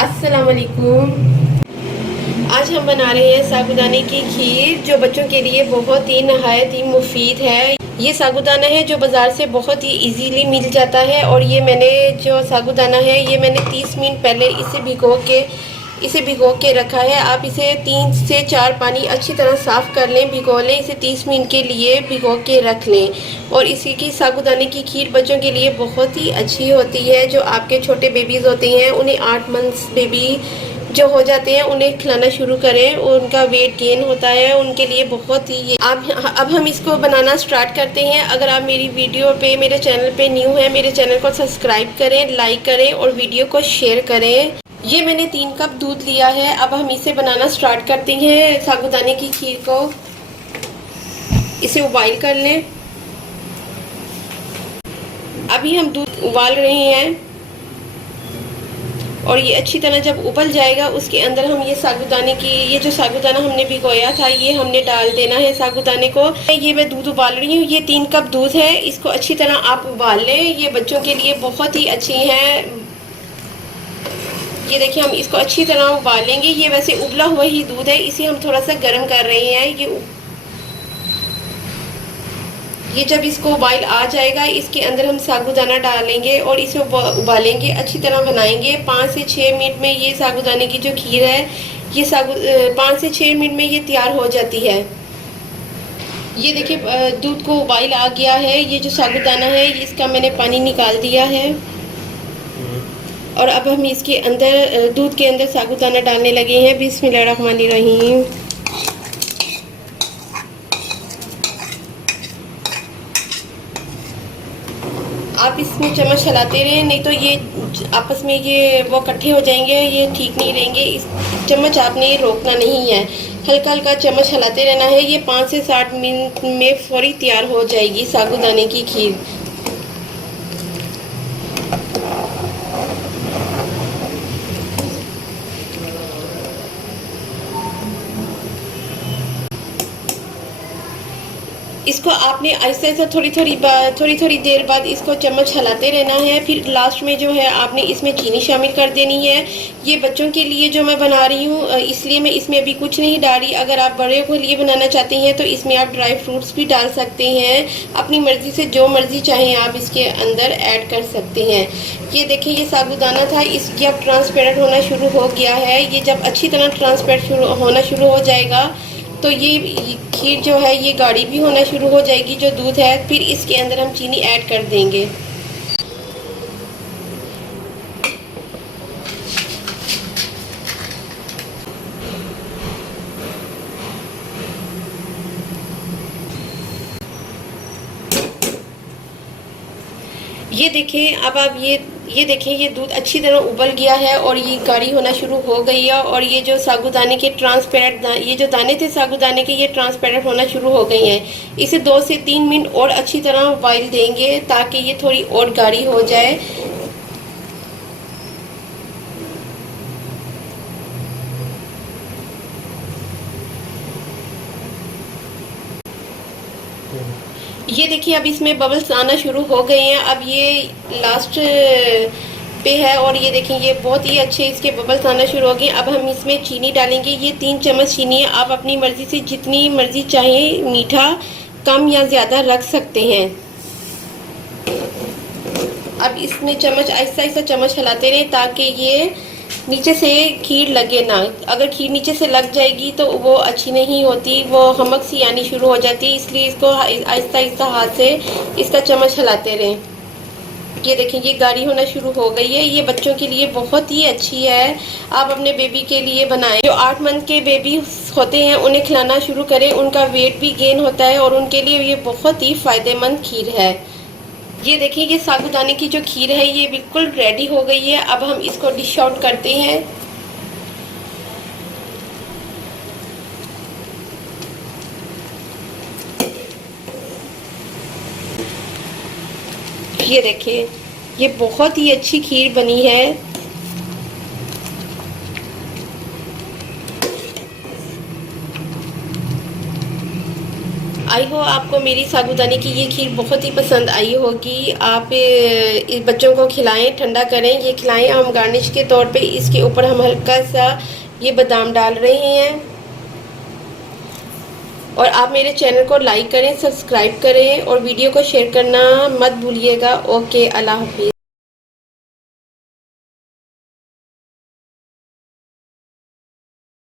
अस्सलाम वालेकुम। आज हम बना रहे हैं साबूदाने की खीर, जो बच्चों के लिए बहुत ही नहायत ही मुफीद है। ये साबूदाना है जो बाज़ार से बहुत ही इजीली मिल जाता है, और ये मैंने जो साबूदाना है ये मैंने 30 मिनट पहले इसे भिगो के रखा है। आप इसे 3 से 4 पानी अच्छी तरह साफ़ कर लें, भिगो लें, इसे 30 मिनट के लिए भिगो के रख लें। और इसी की साबूदाने की खीर बच्चों के लिए बहुत ही अच्छी होती है। जो आपके छोटे बेबीज़ होते हैं, उन्हें 8 मंथ्स बेबी जो हो जाते हैं उन्हें खिलाना शुरू करें, उनका वेट गेन होता है, उनके लिए बहुत ही अब हम इसको बनाना स्टार्ट करते हैं। अगर आप मेरी वीडियो पे, मेरे चैनल पे न्यू हैं, मेरे चैनल को सब्सक्राइब करें, लाइक करें और वीडियो को शेयर करें। ये मैंने 3 कप दूध लिया है। अब हम इसे बनाना स्टार्ट करते हैं। साबूदाने की खीर को इसे उबाल कर लें। अभी हम दूध उबाल रहे हैं, और ये अच्छी तरह जब उबल जाएगा उसके अंदर हम ये जो साबूदाना हमने भिगोया था ये हमने डाल देना है साबूदाने को। ये मैं दूध उबाल रही हूँ, ये 3 कप दूध है। इसको अच्छी तरह आप उबाल लें, ये बच्चों के लिए बहुत ही अच्छी है। ये देखिए, हम इसको अच्छी तरह उबाल लेंगे। ये वैसे उबला हुआ ही दूध है, इसे हम थोड़ा सा गर्म कर रहे हैं। ये जब इसको उबाल आ जाएगा, इसके अंदर हम साबूदाना डालेंगे और इसे उबालेंगे, अच्छी तरह बनाएंगे। 5 से 6 मिनट में ये साबूदाने की जो खीर है, ये 5 से 6 मिनट में ये तैयार हो जाती है। ये देखिए, दूध को उबाल आ गया है। ये जो साबूदाना है इसका मैंने पानी निकाल दिया है, और अब हम इसके अंदर दूध के अंदर साबूदाना डालने लगे हैं। बिस्मिल्लाहिर्रहमानिर्रहीम। आप इसमें चम्मच चलाते रहें, नहीं तो ये आपस में ये वो इकट्ठे हो जाएंगे, ये ठीक नहीं रहेंगे। इस चम्मच आपने रोकना नहीं है, हल्का हल्का चम्मच चलाते रहना है। ये 5 से 7 मिनट में फौरी तैयार हो जाएगी साबूदाने की खीर। इसको आपने ऐसे ऐसे थोड़ी थोड़ी देर बाद इसको चम्मच हिलाते रहना है। फिर लास्ट में जो है आपने इसमें चीनी शामिल कर देनी है। ये बच्चों के लिए जो मैं बना रही हूँ, इसलिए मैं इसमें अभी कुछ नहीं डाली। अगर आप बड़े के लिए बनाना चाहते हैं तो इसमें आप ड्राई फ्रूट्स भी डाल सकते हैं। अपनी मर्ज़ी से जो मर्ज़ी चाहें आप इसके अंदर ऐड कर सकते हैं। ये देखिए, ये साबूदाना था, इसकी अब ट्रांसपेरेंट होना शुरू हो गया है। ये जब अच्छी तरह ट्रांसपेरेंट होना शुरू हो जाएगा तो ये खीर जो है ये गाढ़ी भी होना शुरू हो जाएगी, जो दूध है। फिर इसके अंदर हम चीनी ऐड कर देंगे। ये देखें, अब आप ये देखें, ये दूध अच्छी तरह उबल गया है और ये गाढ़ी होना शुरू हो गई है। और ये जो साबूदाने के ट्रांसपेरेंट ये जो दाने थे साबूदाने के, ये ट्रांसपेरेंट होना शुरू हो गई हैं। इसे 2 से 3 मिनट और अच्छी तरह बॉईल देंगे ताकि ये थोड़ी और गाढ़ी हो जाए। ये देखिए, अब इसमें बबल्स आना शुरू हो गए हैं। अब ये लास्ट पे है, और ये देखें, ये बहुत ही अच्छे इसके बबल्स आना शुरू हो गए। अब हम इसमें चीनी डालेंगे। ये 3 चम्मच चीनी है। आप अपनी मर्ज़ी से जितनी मर्ज़ी चाहें मीठा कम या ज़्यादा रख सकते हैं। अब इसमें चम्मच आहिस्ता आहिस्ता चम्मच हिलाते रहें ताकि ये नीचे से खीर लगे ना। अगर खीर नीचे से लग जाएगी तो वो अच्छी नहीं होती, वो हमक सी आनी शुरू हो जाती है। इसलिए इसको आहिस्ता आहिस्ता हाथ से इसका चम्मच हिलाते रहें। ये देखें, ये गाढ़ी होना शुरू हो गई है। ये बच्चों के लिए बहुत ही अच्छी है। आप अपने बेबी के लिए बनाएं। जो 8 मंथ के बेबी होते हैं उन्हें खिलाना शुरू करें, उनका वेट भी गेन होता है और उनके लिए ये बहुत ही फ़ायदेमंद खीर है। ये देखिए, ये साबूदाने की जो खीर है ये बिल्कुल रेडी हो गई है। अब हम इसको डिश आउट करते हैं। ये देखिए, ये बहुत ही अच्छी खीर बनी है। आई हो आपको मेरी साबूदाने की ये खीर बहुत ही पसंद आई होगी। आप इस बच्चों को खिलाएं, ठंडा करें, ये खिलाएं। हम गार्निश के तौर पे इसके ऊपर हम हल्का सा ये बादाम डाल रहे हैं। और आप मेरे चैनल को लाइक करें, सब्सक्राइब करें और वीडियो को शेयर करना मत भूलिएगा। ओके, अल्लाह हाफिज़।